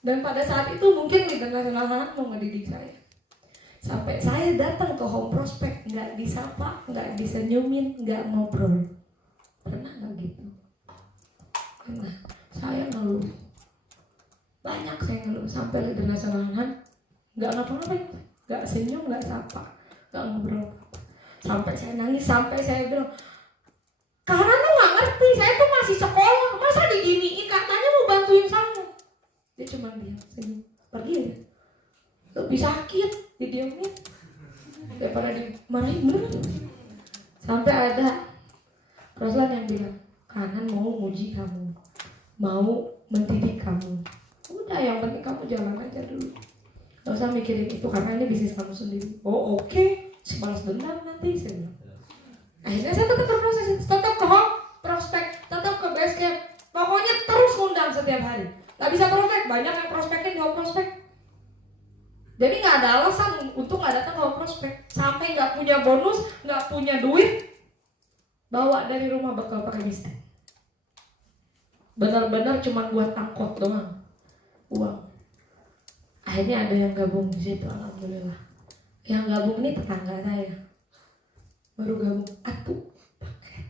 Dan pada saat itu mungkin leader nasional anak mau ngedidik saya. Sampai saya datang ke Home Prospect, nggak disapa, nggak disenyumin, nggak ngobrol. Pernah nggak gitu? Pernah. Saya ngeluh. Banyak saya ngeluh. Sampai leader nasional anak nggak ngapa-ngapain, nggak senyum, nggak sapa, nggak ngobrol. Sampai saya nangis, sampai saya bilang, karena lu nggak ngerti, saya tuh masih sekolah, masa diginiin, katanya mau bantuin saya. Dia cuma diam, senyum, pergi ya. Lebih sakit didiamin daripada dimarahin, bener. Sampai ada Roslan yang bilang, Kanan mau nguji kamu, mau mendidik kamu. Udah, yang penting kamu jalan aja dulu, gak usah mikirin itu karena ini bisnis kamu sendiri. Oh oke, balas dendam nanti saya bilang. Akhirnya saya tetap berproses, tetap ke Home Prospect, tetap ke base camp. Pokoknya terus ngundang setiap hari. Gak bisa prospek, banyak yang prospekin di Home Prospect. Jadi gak ada alasan untuk gak datang ke Home Prospect. Sampai gak punya bonus, gak punya duit, bawa dari rumah bekal pakai bisnis. Benar-benar cuma buat angkot doang, uang. Akhirnya ada yang gabung di situ, alhamdulillah. Yang gabung ini tetangga saya, baru gabung, atuh paket.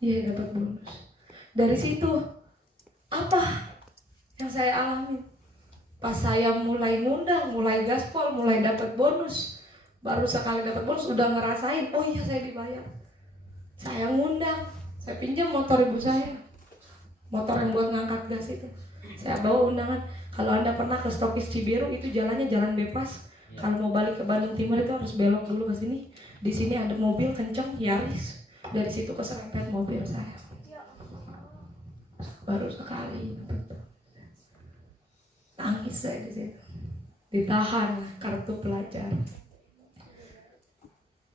Iya, dapat bonus. Dari situ apa yang saya alami? Pas saya mulai ngundang, mulai gaspol, mulai dapat bonus, baru sekali dapat bonus udah ngerasain, oh iya saya dibayar. Saya ngundang, saya pinjam motor ibu saya, motor yang buat ngangkat gas itu. Saya bawa undangan. Kalau Anda pernah ke Stokis Cibiru, itu jalannya jalan bebas. Kalau mau balik ke Bandung Timur itu harus belok dulu ke sini. Di sini ada mobil kencang Yaris. Dari situ keserempet mobil saya. Baru sekali. Nangis saya di situ. Ditahan kartu pelajar.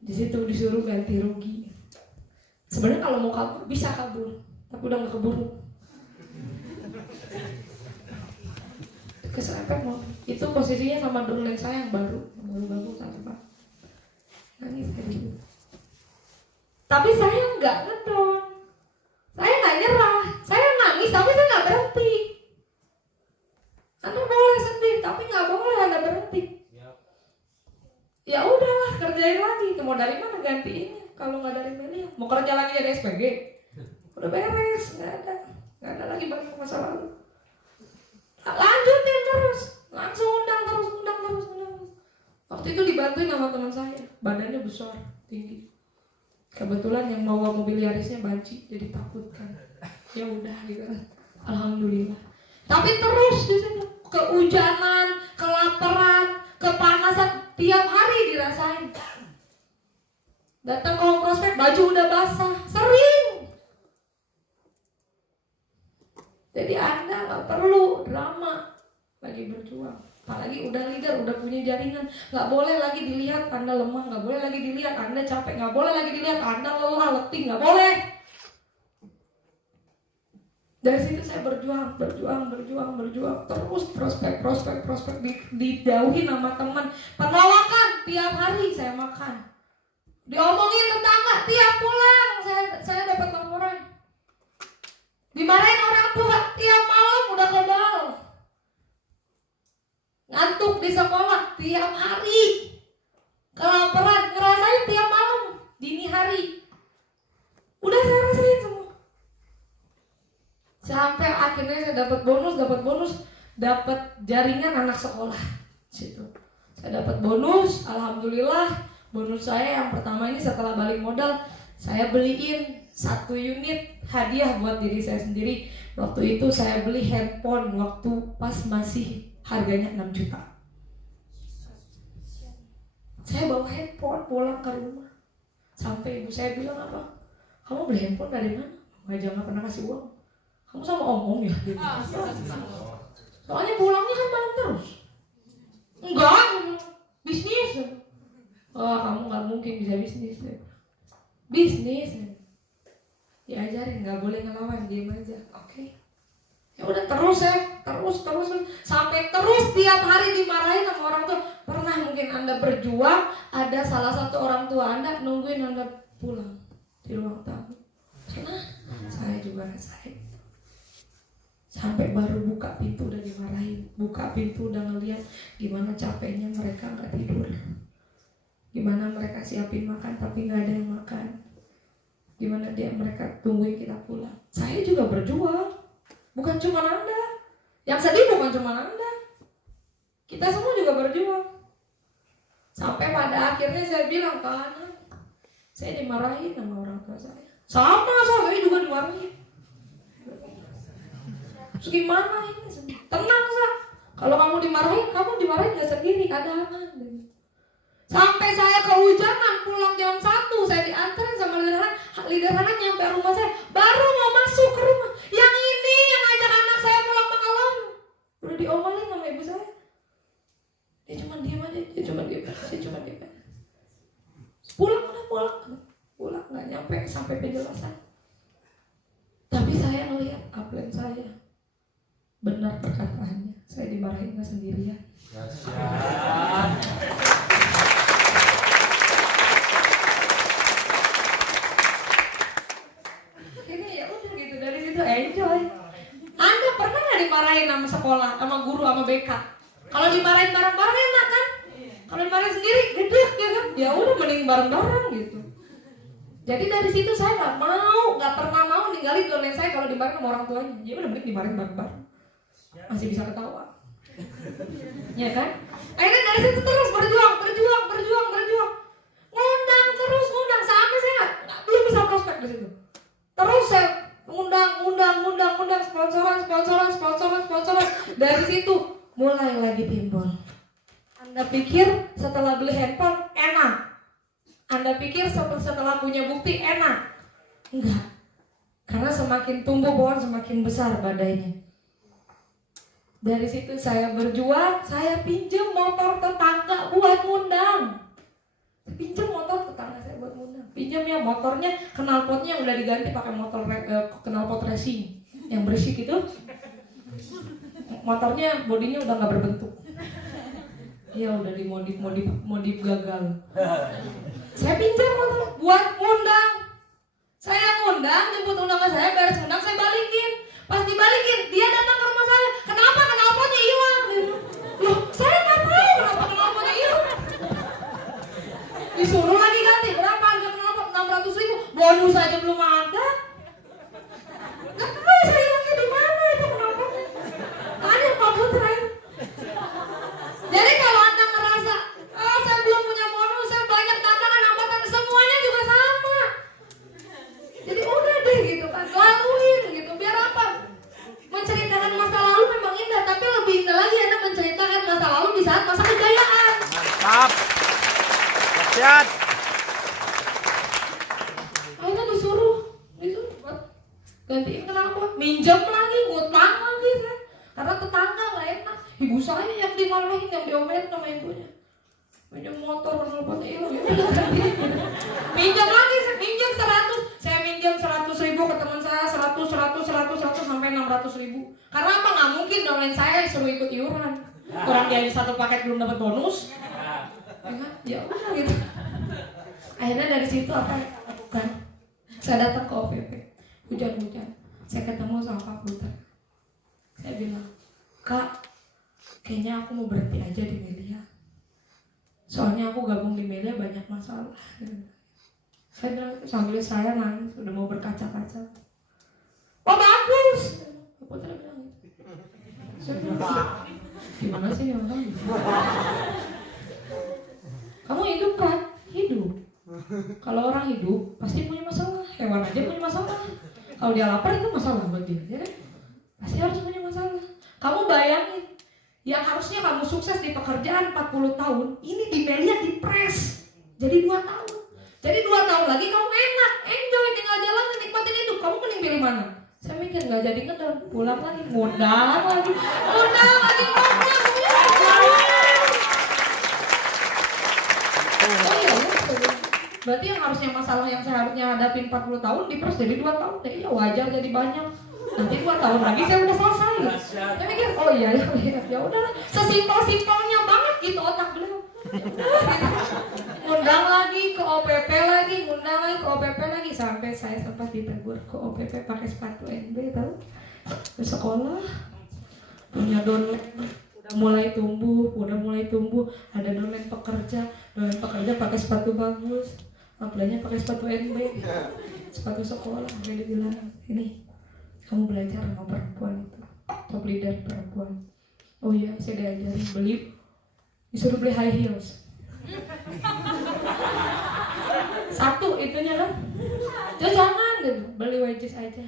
Di situ disuruh ganti rugi. Sebenarnya kalau mau kabur bisa kabur, tapi udah nggak keburu. Keserempet mau. Itu posisinya sama downline saya yang baru gabung sama Pak. Nangis kayak gitu. Tapi saya nggak ngedon, saya nggak nyerah, saya nangis tapi saya nggak berhenti. Anda boleh sedih tapi nggak boleh Anda berhenti. Ya udahlah, kerjain lagi. Mau dari mana gantiinnya? Kalau nggak dari media, mau kerja lagi jadi SPG, udah beres, nggak ada lagi banyak masa lalu. Lanjutin terus, langsung undang terus. Waktu itu dibantuin sama teman saya, badannya besar, tinggi. Kebetulan yang bawa mobil Yarisnya banci, jadi takut kan. Ya udah gitu, alhamdulillah. Tapi terus di situ, kehujanan, kelaparan, kepanasan, tiap hari dirasain. Datang ke Home Prospect, baju udah basah, sering. Jadi Anda nggak perlu drama lagi berjuang. Apalagi udah leader, udah punya jaringan, nggak boleh lagi dilihat Anda lemah, nggak boleh lagi dilihat Anda capek, nggak boleh lagi dilihat Anda lelah, letih, nggak boleh. Dari situ saya berjuang, terus prospek dijauhin sama teman, penolakan tiap hari saya makan, diomongin tetangga tiap pulang, saya dapat laporan, dimarahin orang tua tiap malam udah kebal. Ngantuk di sekolah tiap hari, kelaparan ngerasain tiap malam, dini hari, udah saya rasain semua. Sampai akhirnya saya dapat bonus, dapat jaringan anak sekolah. Situ saya dapat bonus, alhamdulillah. Bonus saya yang pertama ini setelah balik modal, saya beliin 1 unit hadiah buat diri saya sendiri. Waktu itu saya beli handphone waktu pas masih harganya 6 juta. Saya bawa handphone pulang ke rumah. Sampai ibu saya bilang, apa? Kamu beli handphone dari mana? Aja nggak pernah kasih uang. Kamu sama om ya? Gitu. Soalnya pulangnya kan malam terus. Enggak, bisnis. Oh, kamu nggak mungkin bisa bisnis. Bisnis. Diajarin nggak boleh ngelawan, diam aja. Oke. Ya udah terus sampai terus tiap hari dimarahin sama orang tua. Pernah mungkin Anda berjuang, ada salah satu orang tua Anda nungguin Anda pulang di ruang tamu. Pernah? Saya juga rasain. Sampai baru buka pintu udah dimarahin, buka pintu udah ngeliat gimana capeknya mereka nggak tidur, gimana mereka siapin makan tapi nggak ada yang makan, gimana mereka tungguin kita pulang. Saya juga berjuang, bukan cuma Anda yang sedih, bukan cuma Anda, kita semua juga berjuang. Sampai pada akhirnya saya bilang ke anak, saya dimarahin sama orang tua saya. Sama saya juga dimarahin. Terus gimana ini? Tenang Sa, kalau kamu dimarahin gak sendiri, ada aman. Sampai saya kehujanan pulang jam 1, saya diantarin sama leader anak nyampe rumah saya, baru mau masuk ke rumah, yang ini yang ngajak anak saya pulang malam. Udah diomelin sama ibu saya. Dia cuma diam aja, dia cuma diam. Pulang nggak nyampe sampai penjelasan. Tapi saya ngelihat upline saya, benar perkataannya, saya dimarahin nggak sendirian. Ini ya udah gitu, dari situ enjoy. Anda pernah nggak dimarahin sama sekolah, sama guru, sama BK? Kalau dimarahin bareng-bareng enak kan? Kalau dimarahin sendiri, gedek ya kan? Ya udah mending bareng-bareng gitu. Jadi dari situ saya nggak pernah mau ninggalin domain saya kalau dimarahin sama orang tuanya. Ya udah mending dimarahin bareng-bareng, masih bisa ketawa, ya kan? Akhirnya dari situ terus berjuang, ngundang sampai saya belum bisa prospek di situ. Terus saya ngundang sponsoran. Dari situ mulai lagi timbul. Anda pikir setelah beli handphone enak? Anda pikir setelah punya bukti enak? Enggak. Karena semakin tumbuh pohon semakin besar badainya. Dari situ saya berjuang, saya pinjam motor tetangga buat ngundang. Pinjam motor tetangga saya buat ngundang. Pinjam ya motornya, knalpotnya yang udah diganti pakai motor knalpot racing yang berisik itu. Motornya bodinya udah nggak berbentuk. Ya udah dimodif gagal. Saya pinjam motor buat ngundang. Saya ngundang, jemput undangan saya, beres ngundang saya balikin. Pas dibalikin, dia datang ke rumah saya. Kenapa knalpotnya hilang? Loh, saya nggak tahu kenapa knalpotnya hilang. Disuruh lagi ganti. Berapa harga knalpot? 600.000. Bonus aja belum ada. Nggak tahu saya hilangnya di mana itu knalpotnya. Ada komputer itu. Jadi kalau Anda ngerasa, saya belum punya bonus, saya banyak tantangan, hambatan, semuanya juga sama. Jadi udah deh gitu kan, laluin gitu. Biar apa? Menceritakan masa lalu memang indah, tapi lebih indah lagi Anda menceritakan masa lalu di saat masa kejayaan. Mantap. Siap. Akhirnya disuruh buat gantiin knalpot, minjem lagi, ngutang lagi saya. Karena tetangga nggak enak. Ibu saya yang dimarahin, yang diomelin sama ibunya. Minjem motor, knalpotnya hilang. Minjem lagi, minjem 100. Saya minjem 100.000 ke teman saya, 100 sampai 600.000. Karena apa? Nggak mungkin domain saya suruh ikut iuran. Kurang dari satu paket belum dapat bonus. Ya udah gitu. Akhirnya dari situ apa yang saya lakukan? Saya datang ke OPP, hujan-hujan. Saya ketemu sama Pak Putra. Saya bilang, Kak, kayaknya aku mau berhenti aja di media. Soalnya aku gabung di media banyak masalah. Saya bilang sambil saya nangis, udah mau berkaca-kaca. Oh bagus. Pak Putra bilang gitu. Saya bilang, gimana sih orang? Kamu hidup kan? Hidup. Kalau orang hidup pasti punya masalah. Hewan aja punya masalah. Kalau dia lapar itu masalah buat dia, ya kan? Pasti harus punya masalah. Kamu bayangin, yang harusnya kamu sukses di pekerjaan 40 tahun, ini di media dipres jadi 2 tahun. Jadi 2 tahun lagi kamu enak, enjoy, tinggal jalan, nikmatin hidup. Kamu mending pilih mana? Saya mikir nggak jadi ngedon, pulang lagi, ngundang lagi. Oh iya, berarti yang harusnya masalah yang saya harusnya hadapin 40 tahun dipres jadi 2 tahun. Ya wajar jadi banyak. Nanti 2 tahun lagi saya udah selesai. Saya mikir, oh iya ya udahlah. Sesimpel-simpelnya banget gitu otak beliau. Ngundang lagi ke OPP lagi, ngundang lagi ke OPP lagi, sampai saya sempat ditegur ke OPP pakai sepatu NB tahu. Ke sekolah, punya downline, udah mulai tumbuh, ada downline pekerja pakai sepatu bagus, apalagi pakai sepatu NB, sepatu sekolah. Dia bilang, ini kamu belajar sama perempuan itu, top leader perempuan. Oh iya, saya diajarin disuruh beli high heels. Satu itunya kan, jangan gitu, beli wedges aja.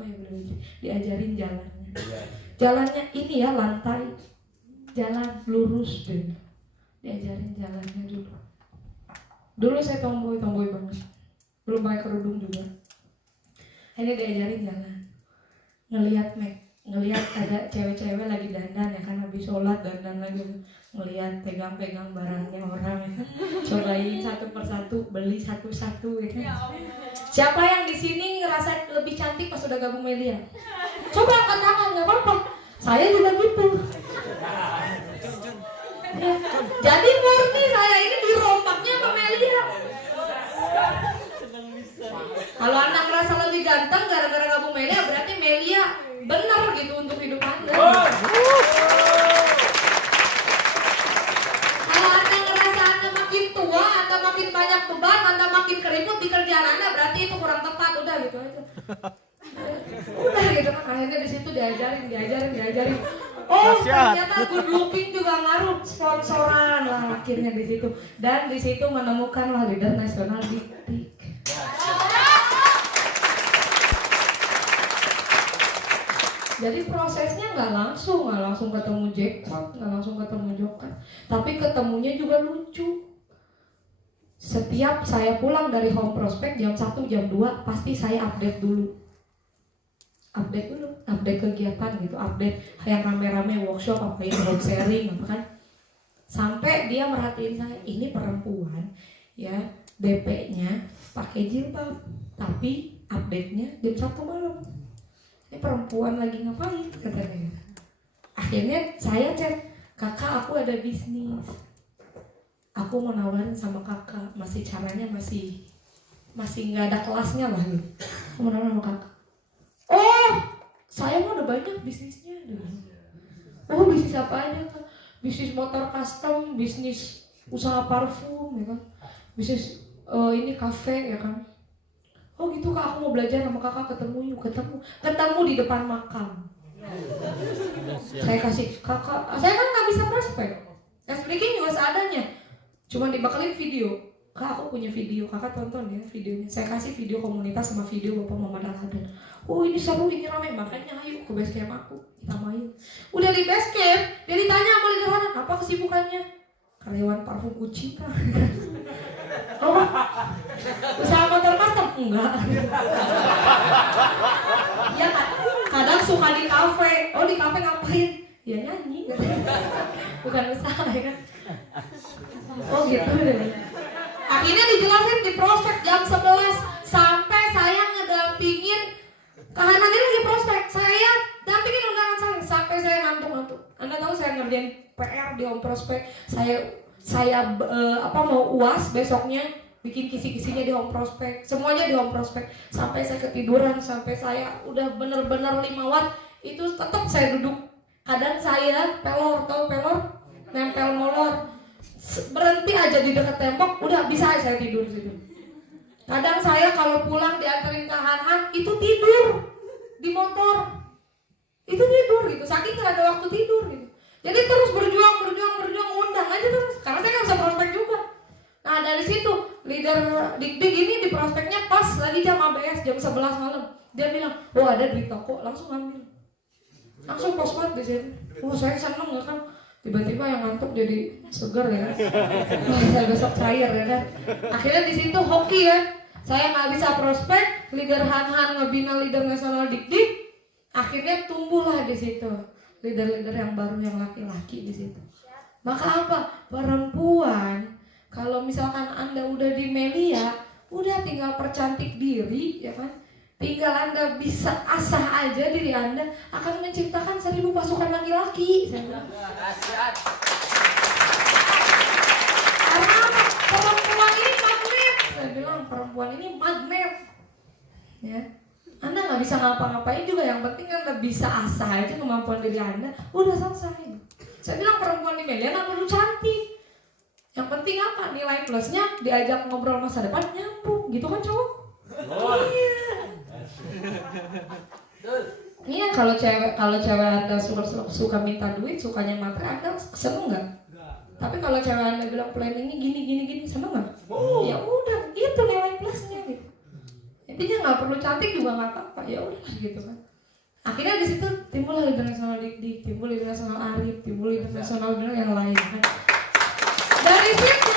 Oh ya beli wedges, diajarin jalannya ini ya, lantai, jalan lurus deh, diajarin jalannya dulu saya tomboy banget, belum pakai kerudung juga. Ini diajarin jalan, ngelihat ada cewek-cewek lagi dandan ya kan, habis sholat dandan lagi, ngelihat pegang barangnya orang ya kan, cobain satu persatu, beli satu-satu ya kan. Siapa yang di sini ngerasa lebih cantik pas udah gabung Melia? Coba angkat tangan, nggak apa-apa. Saya juga gitu. Ya. Jadi murni saya ini dirompaknya sama Melia. Kalau anak merasa lebih ganteng gara-gara gabung Melia, berarti Melia benar gitu untuk hidup Anda. Kalau Anda ngerasa Anda makin tua, Anda makin banyak beban, Anda makin keriput di kerjaan Anda, berarti itu kurang tepat. Udah gitu aja. Udah gitu kan, akhirnya di situ diajarin. Oh ternyata good looking juga ngaruh, sponsoran lah akhirnya di situ. Dan di situ menemukanlah leader nasional Dik. Jadi prosesnya nggak langsung ketemu jackpot, nggak langsung ketemu joker, tapi ketemunya juga lucu. Setiap saya pulang dari home prospect jam 1, jam 2 pasti saya update kegiatan gitu, update yang rame-rame workshop, apa ini home sharing apa kan. Sampai dia merhatiin saya, ini perempuan ya, DP-nya pakai jilbab, tapi update-nya jam 1 malam. Ini perempuan lagi ngapain katanya. Akhirnya saya chat, kakak aku ada bisnis, aku mau nawarin sama kakak, caranya masih nggak ada kelasnya lah gitu. Aku mau nawarin sama kakak. Oh saya mau udah banyak bisnisnya. Oh bisnis apa aja kan? Bisnis motor custom, bisnis usaha parfum ya kan, bisnis ini kafe ya kan. Oh gitu kak, aku mau belajar sama kakak, ketemu di depan makam. Saya kasih kakak, saya kan nggak bisa prospek, speaking juga seadanya, cuma dibakalin video. Kak aku punya video, kakak tonton ya videonya. Saya kasih video komunitas sama video bapak mama Daladan. Oh ini seru, ini ramai, makanya ayo ke base camp aku, kita main. Udah di base camp, dia ditanya sama leader apa kesibukannya? Karyawan parfum kucing kak. Oh, usaha motor custom? Enggak. Ya kan, kadang suka di kafe. Oh di kafe ngapain? Ya nyanyi. Bukan usaha ya kan. Oh gitu deh. Akhirnya dijelasin di prospek jam 11 sampai saya ngedampingin kahanan ini lagi prospek. Saya dampingin undangan saya sampai saya ngantuk. Anda tahu saya ngerjain PR di home prospek. Saya mau UAS besoknya, bikin kisi-kisinya di home prospek, semuanya di home prospek. Sampai saya ketiduran, sampai saya udah bener-bener 5 watt, itu tetap saya duduk. Kadang saya pelor, tahu pelor? Nempel molor. Berhenti aja di dekat tembok, udah bisa saya tidur situ. Kadang saya kalau pulang dianterin ke Han-Han, itu tidur di motor. Itu tidur gitu, saking gak ada waktu tidur gitu. Jadi terus berjuang, undang aja terus. Karena saya gak bisa prospek juga. Nah dari situ, leader Dik-Dik ini di prospeknya pas lagi jam ABS, jam 11 malam. Dia bilang, oh ada di toko, langsung ambil. Langsung postmat di situ. Oh saya seneng ya kan. Tiba-tiba yang ngantuk jadi seger ya kan. Saya besok cair ya kan. Akhirnya di situ hoki kan. Saya nggak bisa prospek, leader Han-Han ngebina leader nasional Dik-Dik. Akhirnya tumbuhlah di situ leader-leader yang baru, yang laki-laki di situ. Maka apa? Perempuan, kalau misalkan Anda udah di Melia, udah tinggal percantik diri, ya kan? Tinggal Anda bisa asah aja diri Anda, akan menciptakan 1000 pasukan laki-laki. Saya bilang. Karena apa? Perempuan ini magnet. Saya bilang perempuan ini magnet. Ya, Anda nggak nggak bisa ngapa-ngapain juga, yang penting Anda bisa asah aja kemampuan diri Anda, udah selesai. Saya bilang perempuan di media nggak perlu cantik, yang penting apa, nilai plusnya diajak ngobrol masa depan nyambung, gitu kan cowok? Iya. Iya, kalau cewek Anda suka minta duit, sukanya materi, Anda seneng nggak? Tapi kalau cewek Anda bilang planningnya gini, seneng nggak? Ya udah, itu nilai plusnya gitu. Intinya nggak perlu cantik juga nggak apa-apa, ya udah gitu kan. Akhirnya di situ timbul leader nasional Dik, timbul leader nasional Arif, timbul leader nasional yang lain kan. Dari situ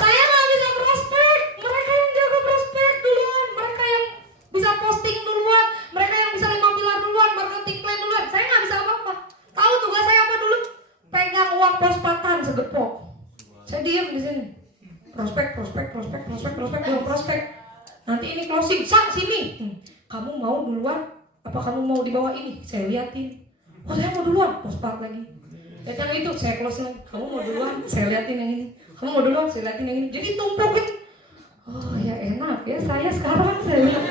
saya nggak bisa prospek, mereka yang jago prospek duluan, mereka yang bisa posting duluan, mereka yang bisa 5 pilar duluan, marketing plan duluan. Saya nggak bisa apa-apa. Tahu tugas saya apa dulu? Pegang uang prospatan segepok. Saya diem di sini. Prospek. Belum prospek. Nanti ini closing, sini. Kamu mau duluan? Apa kamu mau di bawah ini? Saya liatin. Oh saya mau duluan, prospak lagi. Yang itu saya close lagi. Kamu mau duluan? Saya liatin yang ini. Kamu mau duluan? Saya liatin yang ini. Jadi tumpukin. Oh ya enak ya, saya sekarang saya lihat.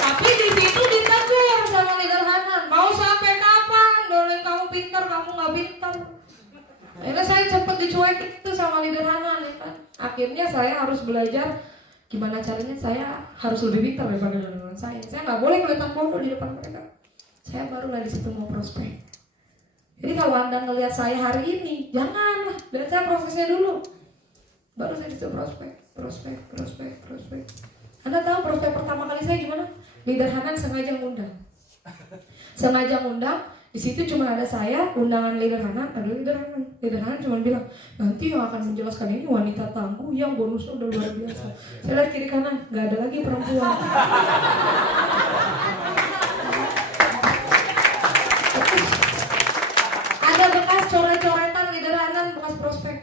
Tapi di situ ditegur sama leader Hanan. Mau sampai kapan? Dolen kamu pintar, kamu nggak pintar. Akhirnya saya cepet dicuekin itu sama leader Hanan ya kan. Akhirnya saya harus belajar gimana caranya saya harus lebih pintar daripada teman saya. Saya nggak boleh kelihatan bodoh di depan mereka. Saya barulah di situ mau prospek. Jadi kalau Anda ngelihat saya hari ini, janganlah, lihat saya prosesnya dulu. Baru saya disitu prospek. Anda tahu prospek pertama kali saya gimana? Leader Hanan sengaja ngundang. Di situ cuma ada saya, undangan leader Hanan, ada leader Hanan. Leader Hanan cuma bilang, nanti yang akan menjelaskan ini wanita tangguh yang bonusnya udah luar biasa. Saya lihat kiri kanan, nggak ada lagi perempuan. Ada bekas coret-coretan leader Hanan, bekas prospek.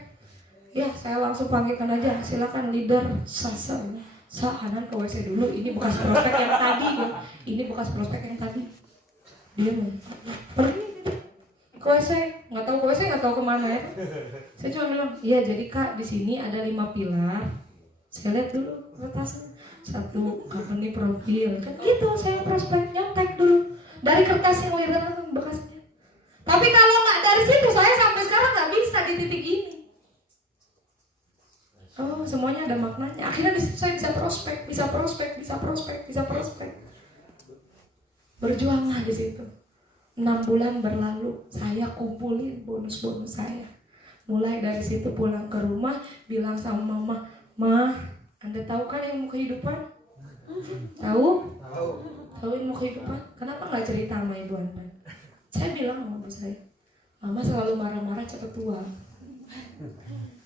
Ya, saya langsung panggilkan aja, silakan leader Sasa. Hanan ke WC dulu, ini bekas prospek yang tadi ya. Ini bekas prospek yang tadi. Dia mau pergi ke WC, nggak tahu kemana ya. Saya cuma bilang, iya jadi Kak di sini ada 5 pilar. Saya lihat dulu kertasnya, 1 company profil, kan gitu. Saya prospek nyontek dulu dari kertas yang leader bekasnya. Tapi kalau nggak dari situ, saya sampai sekarang nggak bisa di titik ini. Oh semuanya ada maknanya. Akhirnya di situ saya bisa prospek. Berjuanglah di situ. 6 bulan berlalu, saya kumpulin bonus-bonus saya. Mulai dari situ pulang ke rumah, bilang sama mama, Ma, Anda tahu kan ilmu kehidupan? Tahu ilmu kehidupan? Kenapa nggak cerita sama ibu Anda? Saya bilang sama ibu saya, Mama selalu marah-marah cepet tua.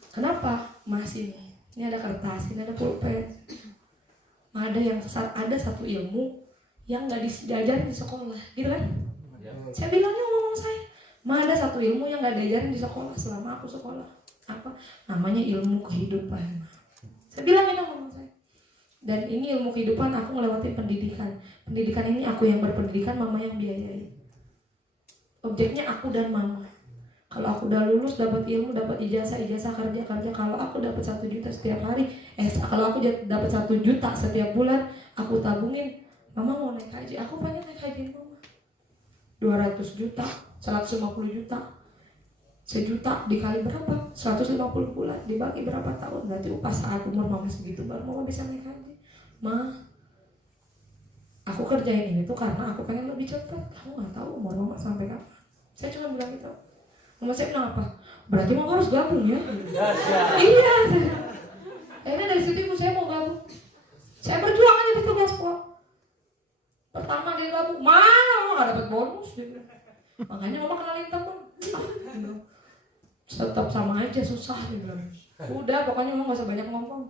Kenapa? Masih nih. Ini ada kertas, ini ada pulpen. Ada satu ilmu yang nggak diajarin di sekolah, gitu kan? Saya bilangnya ngomong saya, ada satu ilmu yang nggak diajarin di sekolah selama aku sekolah. Apa? Namanya ilmu kehidupan. Saya bilangin ngomong saya. Dan ini ilmu kehidupan aku ngelewatin pendidikan. Pendidikan ini aku yang berpendidikan, mama yang biayai. Objeknya aku dan mama. Kalau aku udah lulus, dapat ilmu, dapat ijazah kerja. Kalau aku dapat 1 juta setiap hari, kalau aku dapat 1 juta setiap bulan, aku tabungin. Mama mau naik haji, aku pengen naik haji mama. 200 juta, 150 juta, 1 juta dikali berapa? 150 bulan, dibagi berapa tahun? Berarti upah saat umur mama segitu baru mama bisa naik haji. Ma, aku kerjain ini tuh karena aku pengen lebih cepat. Kamu nggak tahu umur mama sampai kapan. Saya cuma bilang gitu. Mama saya bilang apa? Berarti mama harus gabung ya? Iya. Akhirnya dari situ ibu saya mau gabung. Saya berjuang aja di tugas kok. Pertama dia gabung, mana mama gak dapet bonus dia bilang. Makanya mama kenalin temen. Tetap sama aja susah dia bilang. Udah pokoknya mama gak usah banyak ngomong.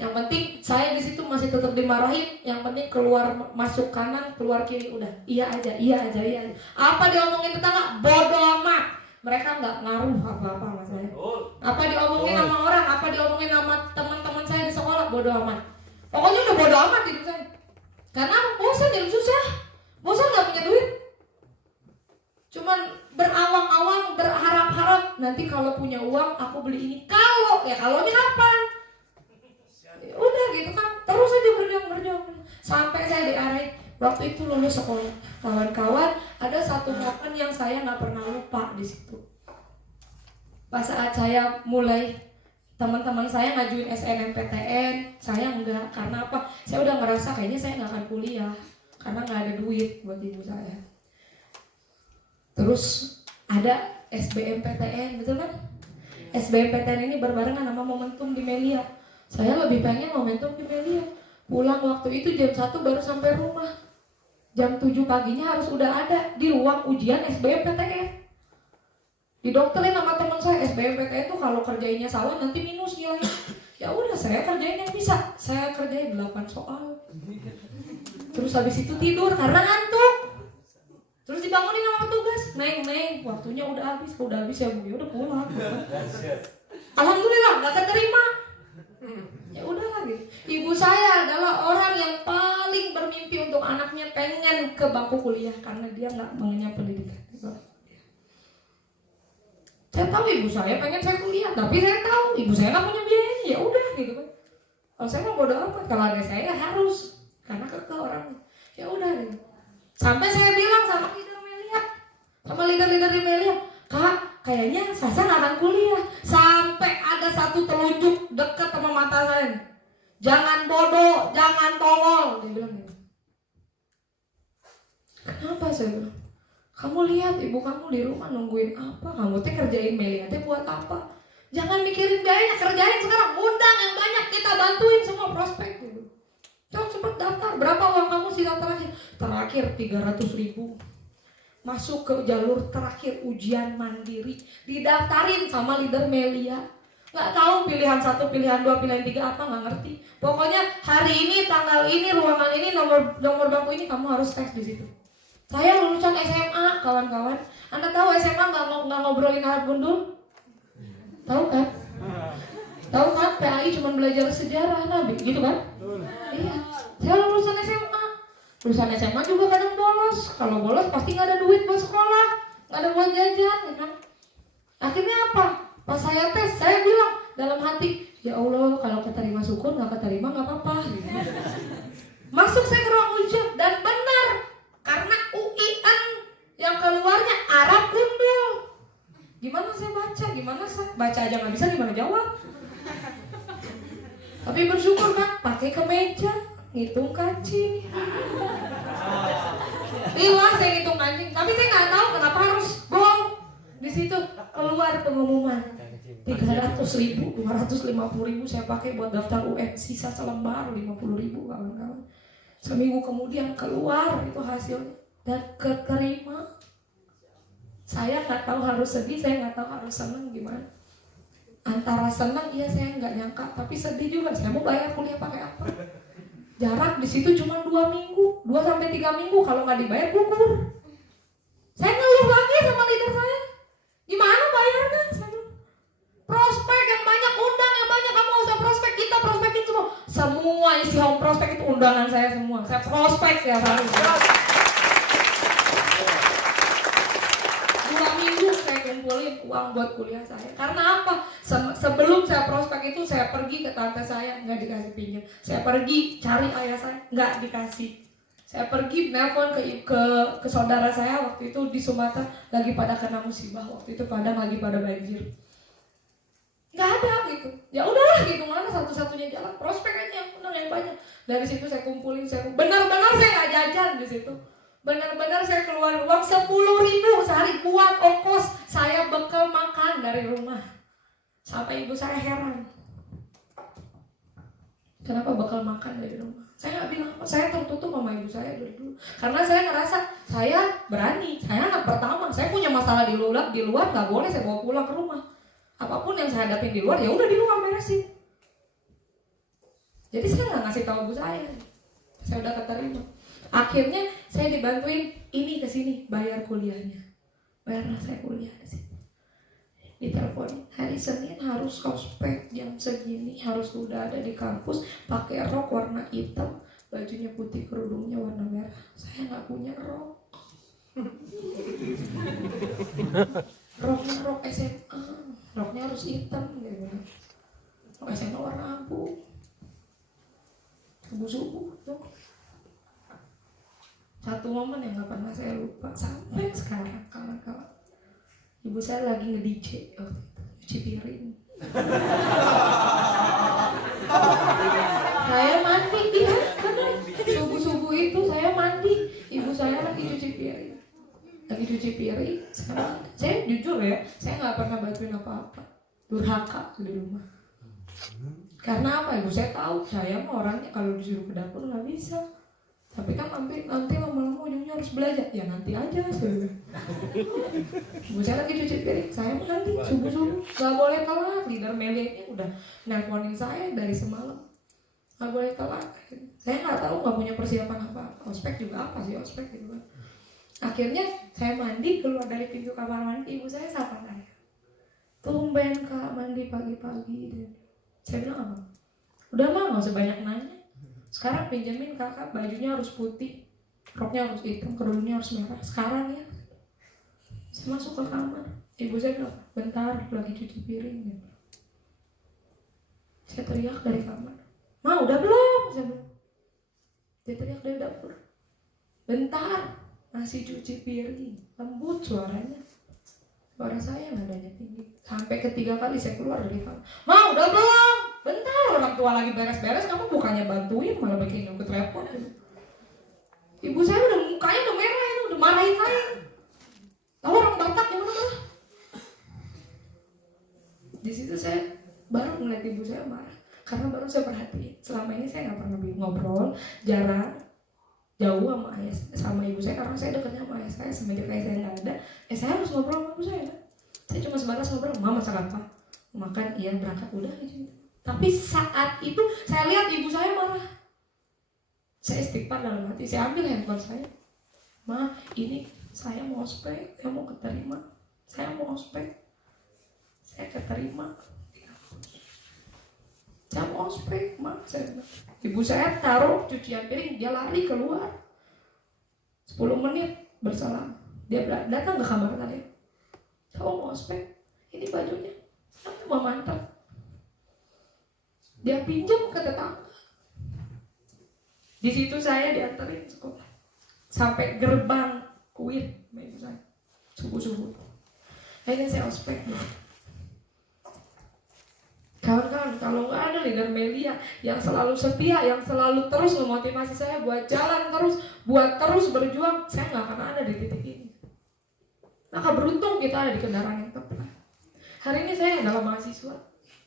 Yang penting saya di situ masih tetap dimarahin. Yang penting keluar masuk kanan, keluar kiri udah. Iya aja. Apa diomongin tetangga? Bodoh amat. Mereka nggak ngaruh apa-apa sama saya. Apa diomongin sama orang? Apa diomongin sama teman-teman saya di sekolah? Bodoh amat. Pokoknya udah bodoh amat hidup saya. Karena bosan hidup susah. Bosan nggak punya duit. Cuman berawang-awang, berharap-harap nanti kalau punya uang aku beli ini. Kalau ini kapan? Ya udah gitu kan, terus aja berjuang. Sampai saya diarahin. Waktu itu lulus sekolah, kawan-kawan, ada satu momen yang saya nggak pernah lupa di situ. Pas saat saya mulai, teman-teman saya ngajuin SNMPTN, saya enggak. Karena apa? Saya udah ngerasa kayaknya saya nggak akan kuliah karena nggak ada duit buat ibu saya. Terus ada SBMPTN, betul kan? SBMPTN ini berbarengan sama momentum di Melia. Saya lebih pengen momentum di Melia. Pulang waktu itu jam 1 baru sampai rumah. Jam 7 paginya harus udah ada di ruang ujian SBMPTN. Didokterin sama teman saya, SBMPTN tuh kalau kerjainnya salah nanti minus nilainya. Ya udah, saya kerjain yang bisa. Saya kerjain 8 soal. Terus habis itu tidur karena ngantuk. Terus dibangunin sama petugas, Neng, waktunya udah habis ya Bu, ya udah pulang. Alhamdulillah nggak keterima. Ya udah lagi. Ibu saya adalah orang yang paling bermimpi untuk anaknya pengen ke bangku kuliah karena dia nggak mengenyam pendidikan. Saya tahu ibu saya pengen saya kuliah, tapi saya tahu ibu saya nggak punya biaya. Ya udah gitu kan. Kalau saya mau bodo amat, kalau ada saya harus karena kekeh orang. Ya udah gitu. Sampai saya bilang sama leader di Melia, Kak, kayaknya Sasa nggak akan kuliah. Sampai ada satu telunjuk dekat sama mata saya. Jangan bodoh, jangan tolol, dia bilang gitu. Kenapa saya bilang? Kamu lihat ibu kamu di rumah nungguin apa? Kamu teh kerjain Melia teh buat apa? Jangan mikirin biayanya, kerjain sekarang. Undang yang banyak, kita bantuin semua prospek gitu. Cepat daftar. Berapa uang kamu sisa terakhir? Terakhir 300.000. Masuk ke jalur terakhir ujian mandiri, didaftarin sama leader Melia. Nggak tahu pilihan 1, pilihan 2, pilihan 3 apa, nggak ngerti. Pokoknya hari ini, tanggal ini, ruangan ini, nomor bangku ini kamu harus tes di situ. Saya lulusan SMA, kawan-kawan. Anda tahu SMA nggak ngobrolin alat gundul? Tahu kan? Tahu kan? PAI cuma belajar sejarah Nabi, gitu kan? Iya. Saya lulusan SMA. Lulusan SMA juga kadang bolos. Kalau bolos pasti nggak ada duit buat sekolah, nggak ada buat jajan, ya kan? Akhirnya apa? Pas saya tes, saya bilang dalam hati, ya Allah, kalau keterima syukur, nggak keterima nggak apa-apa. Masuk saya ke ruang ujian dan benar, karena UIN yang keluarnya Arab gundul. Gimana saya baca? Gimana saya baca aja nggak bisa, gimana jawab? Tapi bersyukur kan, pakai kemeja, ngitung kancing. Lila saya ngitung kancing, tapi saya nggak tahu kenapa harus bohong. Di situ keluar pengumuman 300.000, 250.000 saya pakai buat daftar UN, sisa selembar 50.000 kawan-kawan. Seminggu kemudian keluar itu hasilnya dan keterima. Saya nggak tahu harus sedih, saya nggak tahu harus senang gimana. Antara senang, iya saya nggak nyangka, tapi sedih juga. Saya mau bayar kuliah pakai apa? Jarak di situ cuma 2 minggu, 2-3 minggu. Kalau nggak dibayar gugur. Saya ngeluh lagi sama leader saya. Gimana bayarnya? Prospek yang banyak, undang yang banyak. Kamu nggak usah prospek, kita prospekin semua. Semua isi home prospek itu undangan saya semua. Saya prospek ya hari. 2 minggu saya kumpulin uang buat kuliah saya. Karena apa? Sebelum saya prospek itu saya pergi ke tante saya, nggak dikasih pinjam. Saya pergi cari ayah saya, nggak dikasih. Saya pergi nelpon ke saudara saya waktu itu di Sumatera, lagi pada kena musibah. Waktu itu Padang lagi pada banjir. Nggak ada gitu. Ya udahlah gitu, mana satu-satunya jalan prospek aja yang undang yang banyak. Dari situ saya kumpulin, benar-benar saya nggak jajan di situ. Benar-benar saya keluar uang 10.000 sehari buat ongkos saya bekal makan dari rumah. Sampai ibu saya heran. Kenapa bekal makan dari rumah? Saya nggak bilang apa, saya tertutup sama ibu saya dari dulu. Karena saya ngerasa saya berani, saya anak pertama, saya punya masalah di luar nggak boleh saya bawa pulang ke rumah. Apapun yang saya hadapin di luar, ya udah di luar beresin. Jadi saya nggak ngasih tahu ibu saya udah keterima. Akhirnya saya dibantuin ini ke sini bayar kuliahnya, bayarlah saya kuliah di sini. Diteleponin hari Senin harus prospek jam segini, harus udah ada di kampus, pakai rok warna hitam, bajunya putih, kerudungnya warna merah. Saya nggak punya rok. Rok SMA. roknya harus hitam gitu. SMA warna abu, subuh tuh. Satu momen yang gak pernah saya lupa sampai sekarang, kawan-kawan. Ibu saya lagi nge-DJ waktu itu, cuci piring. Saya mandi, iya benar. Subuh-subuh itu saya mandi, ibu saya lagi cuci piring. Saya jujur ya, saya nggak pernah bantuin apa-apa, durhaka di rumah. Karena apa? Ibu saya tahu saya mah orangnya kalau disuruh ke dapur nggak bisa. Tapi kan nanti lama-lama ujungnya harus belajar. Ya nanti aja saya. Ibu saya lagi cuci piring, saya mandi subuh-subuh, nggak boleh telat. Leader Melia ini udah nelponin saya dari semalam, nggak boleh telat. Saya nggak tahu, nggak punya persiapan apa-apa. Ospek juga apa sih ospek gitu kan. Akhirnya saya mandi, keluar dari pintu kamar mandi, ibu saya sapa saya. Tumben Kak mandi pagi-pagi. Saya bilang apa? Udah mah nggak usah banyak nanya. Sekarang pinjemin kakak, bajunya harus putih, roknya harus hitam, kerudungnya harus merah. Sekarang ya. Saya masuk ke kamar, ibu saya bilang, bentar lagi cuci piring. Saya teriak dari kamar, Ma udah belum? Saya bilang. Dia teriak dari dapur, bentar masih cuci piring. Lembut suaranya, suara saya nadanya tinggi. Sampai ketiga kali saya keluar dari kamar, Ma udah belum? Bentar, orang tua lagi beres-beres, kamu bukannya bantuin malah bikin ikut repot. Ibu saya udah mukanya udah merah, itu udah marahin saya. Tahu orang Batak gimana lah? Di situ saya baru ngeliat ibu saya marah, karena baru saya perhatiin. Selama ini saya nggak pernah ngobrol, jarang, jauh sama ibu saya, karena saya dekatnya sama ayah saya. Semenjak ayah saya nggak ada, saya harus ngobrol sama ibu saya. Saya cuma sebatas ngobrol, Mama masak apa? Makan, iya berangkat, udah gitu. Tapi saat itu saya lihat ibu saya marah. Saya istighfar dalam hati, saya ambil handphone saya. Ma, ini saya mau ospek, saya mau keterima. Saya mau ospek, saya keterima. Saya mau ospek, Ma. Ibu saya taruh cucian piring, dia lari keluar. 10 menit berselang, dia datang ke kamar saya. Kamu mau ospek, ini bajunya, aku mau mantap. Dia pinjam ke tetangga. Di situ saya diantarin sekolah sampai gerbang kuit, ibu saya subuh-subuh. Akhirnya saya ospek. Kawan-kawan, kalau nggak ada leader Melia yang selalu setia, yang selalu terus memotivasi saya buat jalan terus, buat terus berjuang, saya nggak akan ada di titik ini. Maka beruntung kita ada di kendaraan yang tepat. Hari ini saya adalah mahasiswa,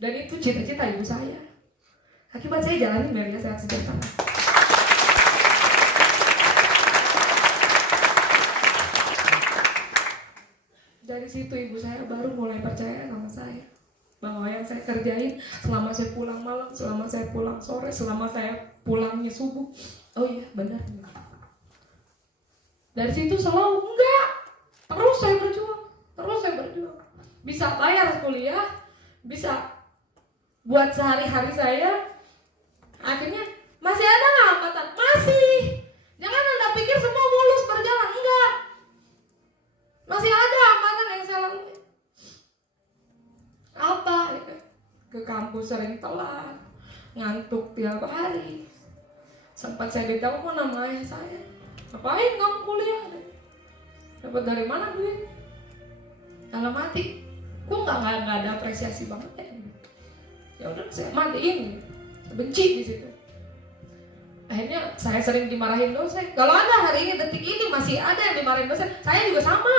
dan itu cita-cita ibu saya. Akibat saya jalani Melia Sehat Sejahtera. Dari situ ibu saya baru mulai percaya sama saya, bahwa yang saya kerjain selama saya pulang malam, selama saya pulang sore, selama saya pulangnya subuh, oh iya benar. Dari situ selalu enggak, terus saya berjuang, bisa bayar kuliah, bisa buat sehari-hari saya. Akhirnya masih ada nggak hambatan? Masih. Jangan Anda pikir semua mulus berjalan, enggak. Masih ada hambatan yang saya lalui. Apa? Ke kampus sering telat, ngantuk tiap hari. Sempat saya ditelepon sama ayah saya, ngapain kamu kuliah? Dapat dari mana duit? Dalam hati, kok nggak ada apresiasi banget ya? Ya udah saya matiin, benci di situ. Akhirnya saya sering dimarahin dosen. Kalau Anda hari ini detik ini masih ada yang dimarahin dosen, saya juga sama.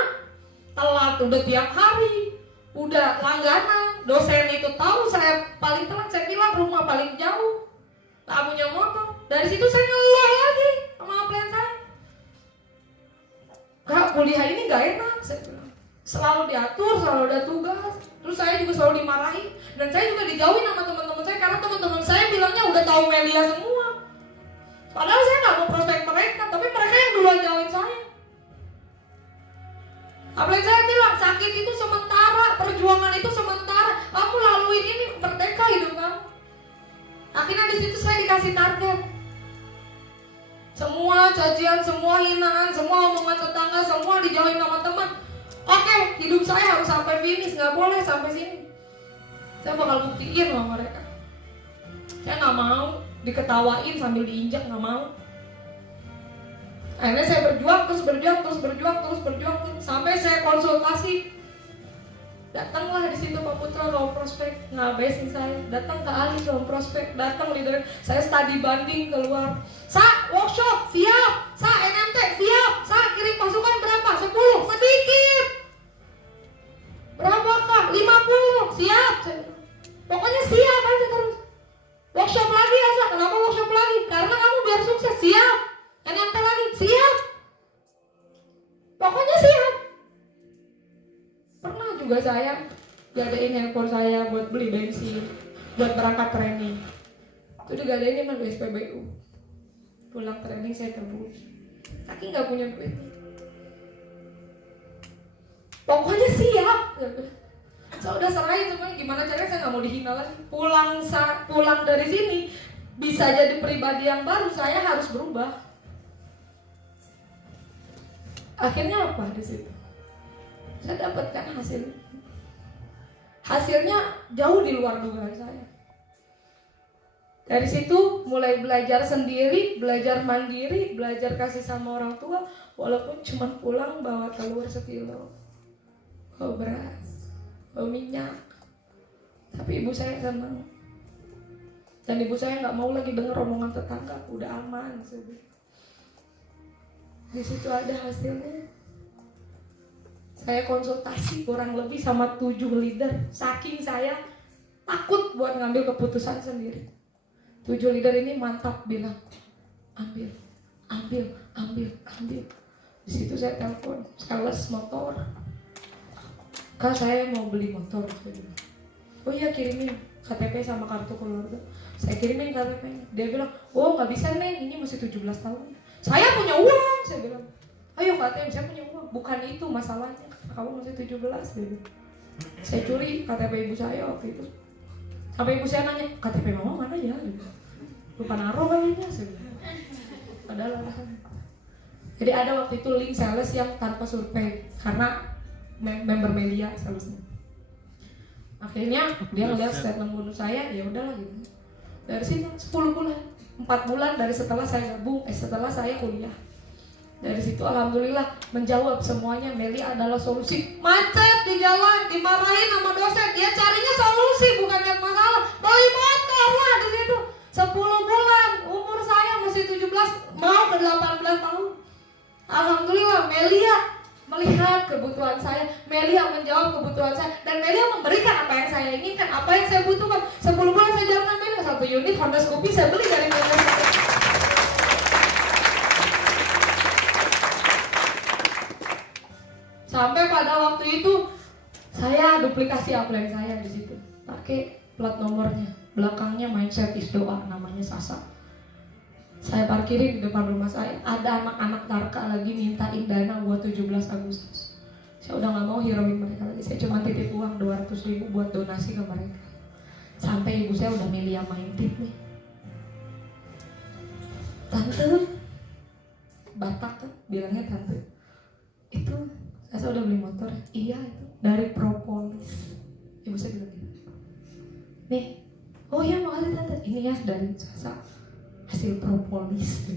Telat udah tiap hari, udah langganan. Dosen itu tahu saya paling telat, saya bilang rumah paling jauh, tak punya motor. Dari situ saya ngeluh lagi sama klien saya. Kak, kuliah ini gak enak, saya bilang. Selalu diatur, selalu ada tugas. Terus saya juga selalu dimarahin. Dan saya juga dijauhin sama teman-teman saya, karena teman-teman saya bilangnya udah tahu Melia semua. Padahal saya gak mau prospek mereka, tapi mereka yang duluan jauhin saya. Apalagi saya bilang, sakit itu sementara, perjuangan itu sementara. Kamu laluin ini, merdeka hidup kamu. Akhirnya di situ saya dikasih target. Semua cacian, semua hinaan, semua omongan tetangga, semua dijauhin sama teman. Oke, hidup saya harus sampai finish, nggak boleh sampai sini. Saya bakal buktiin sama mereka. Saya nggak mau diketawain sambil diinjak, nggak mau. Akhirnya saya berjuang sampai saya konsultasi. Datanglah di situ Pak Putra ke Home Prospect, ngabesin saya. Datang ke Ali ke Home Prospect, datang leader. Saya studi banding keluar. Sa, workshop siap. Sa, NMT siap. Sa, kirim pasukan berapa? 10, sedikit. Berapa Kak? 50, siap. Pokoknya siap aja terus. Workshop lagi ya Sa, kenapa workshop lagi? Karena kamu biar sukses, siap. NMT lagi, siap. Pokoknya siap. Pernah juga saya gadain handphone saya buat beli bensin, buat berangkat training. Itu digadain sama SPBU. Pulang training saya tebus. Saking nggak punya duit. Pokoknya siap. Saya udah serahin semuanya. Gimana caranya saya nggak mau dihina lagi. Pulang dari sini bisa jadi pribadi yang baru. Saya harus berubah. Akhirnya apa di situ? Saya dapatkan hasilnya jauh di luar dugaan saya. Dari situ mulai belajar sendiri, belajar mandiri, belajar kasih sama orang tua, walaupun cuma pulang bawa telur sekilo, bawa beras, bawa minyak. Tapi ibu saya senang. Dan ibu saya nggak mau lagi dengar omongan tetangga, udah aman. Di situ ada hasilnya. Saya konsultasi kurang lebih sama 7 leader. Saking saya takut buat ngambil keputusan sendiri. 7 leader ini mantap bilang, ambil. Di situ saya telepon sales motor. Kak, saya mau beli motor. Oh iya, kirimin KTP sama kartu keluarga. Saya kirimin KTP-nya. Dia bilang, oh nggak bisa Neng, ini masih 17 tahun. Saya punya uang, saya bilang. Ayo KTP, saya punya uang. Bukan itu masalahnya, kamu masih 17 gitu. Saya curi KTP ibu saya waktu itu. Sampai ibu saya nanya, KTP mama mana ya? Lupa naruh kayaknya. Padahal alasan. Jadi ada waktu itu link sales yang tanpa survei karena member media salesnya. Akhirnya dia ngeliat statement bonus saya, ya udahlah gitu. Dari situ 10 bulan, 4 bulan dari setelah saya gabung, setelah saya kuliah. Dari situ alhamdulillah menjawab semuanya. Meli adalah solusi. Macet di jalan, dimarahin sama dosen, dia carinya solusi bukan yang masalah. Beli motor lah di situ. 10 bulan, umur saya masih 17 mau ke 18 tahun. Alhamdulillah Melia melihat kebutuhan saya, Melia menjawab kebutuhan saya, dan Melia memberikan apa yang saya inginkan, apa yang saya butuhkan. 10 bulan saya jalankan Melia, 1 unit Honda Scoopy saya beli dari Melia. Sampai pada waktu itu saya duplikasi upline saya di situ, pakai plat nomornya, belakangnya mindset is doa, namanya Sasa. Saya parkirin di depan rumah saya, ada anak-anak Tarka lagi mintain dana buat 17 Agustus. Saya udah gak mau hirauin mereka lagi, saya cuma titip uang 200.000 buat donasi ke mereka. Sampai ibu saya udah Melia main tip nih. Tante, Batak kan bilangnya tante, itu saya udah beli motor. Iya, itu dari Propolis. Ibu saya bilang gitu. Nih, oh iya makasih tante. Ini ya dari Sasa, hasil Propolis.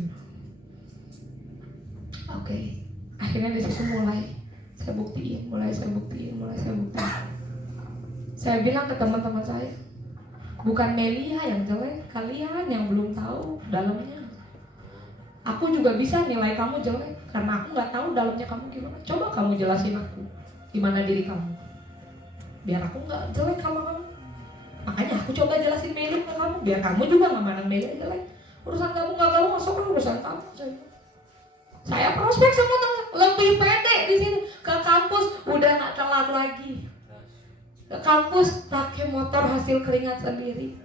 Oke. Akhirnya di situ mulai saya buktiin. Saya bilang ke teman-teman saya, bukan Melia yang jelek, kalian yang belum tahu dalamnya. Aku juga bisa nilai kamu jelek karena aku nggak tahu dalamnya kamu gimana. Coba kamu jelasin aku gimana diri kamu, biar aku nggak jelek sama kamu. Makanya aku coba jelasin Meli ke kamu, biar kamu juga nggak mandang Meli jelek. Urusan kamu nggak kamu masuk urusan kamu. Saya prospek sama teman, lebih pede di sini. Ke kampus udah nggak telat lagi. Ke kampus pakai motor hasil keringat sendiri.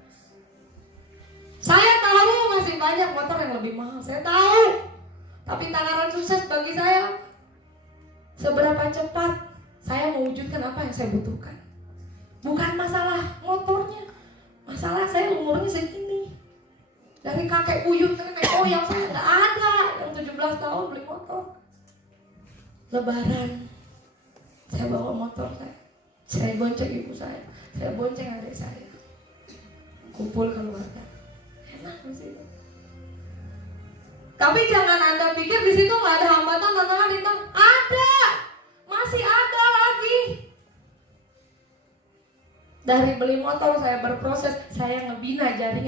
Saya tahu masih banyak motor yang lebih mahal, saya tahu. Tapi takaran sukses bagi saya, seberapa cepat saya mewujudkan apa yang saya butuhkan. Bukan masalah motornya, masalah saya umurnya segini. Dari kakek buyut ke nenek moyang saya nggak ada yang 17 tahun beli motor. Lebaran, saya bawa motor saya. Saya bonceng ibu saya bonceng adik saya. Kumpul keluarga. Enak di situ. Tapi jangan Anda pikir di situ nggak ada hambatan, tantangan itu ada, masih ada lagi. Dari beli motor saya berproses, saya ngebina jaringan